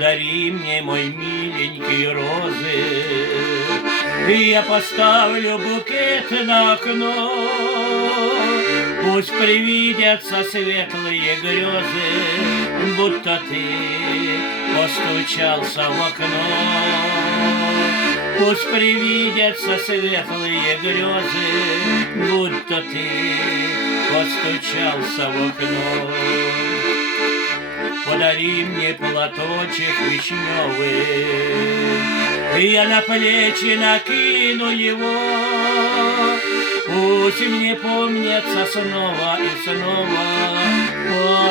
Подари мне, мой миленький, розы, и я поставлю букет на окно. Пусть привидятся светлые грезы, будто ты постучался в окно. Пусть привидятся светлые грезы, будто ты постучался в окно. Подари мне платочек вишневый, и я на плечи накину его. Пусть мне помнится снова и снова,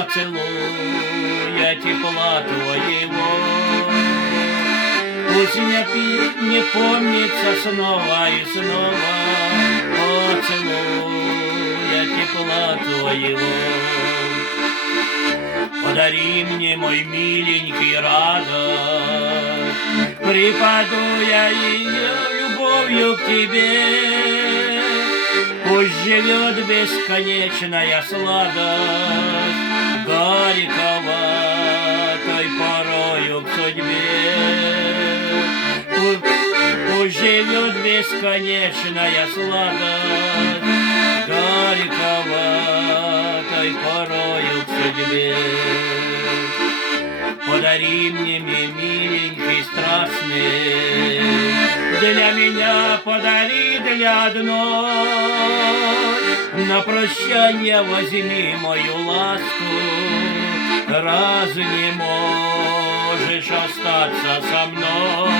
поцелуя тепла твоего. Пусть мне помнится снова и снова, поцелуя тепла твоего. Подари мне, мой миленький, радость, припаду я ее любовью к тебе. Пусть живет бесконечная сладость горьковатой порою к судьбе. Пусть живет бесконечная сладость горьковатой порою к судьбе. Подари мне, миленький, страстный, для меня подари для одной. На прощанье возьми мою ласку, раз не можешь остаться со мной.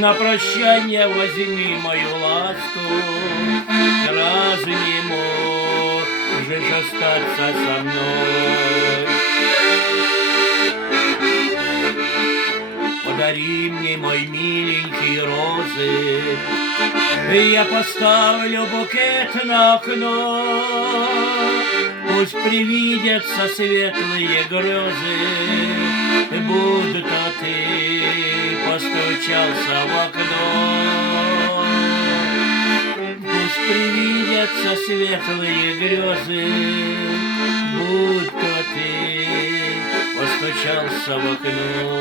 На прощанье возьми мою ласку, раз не можешь остаться со мной. Подари мне, мой миленький, розы, и я поставлю букет на окно. Пусть привидятся светлые грезы, будто ты постучался в окно. Пусть привидятся светлые грезы, будто ты постучался в окно.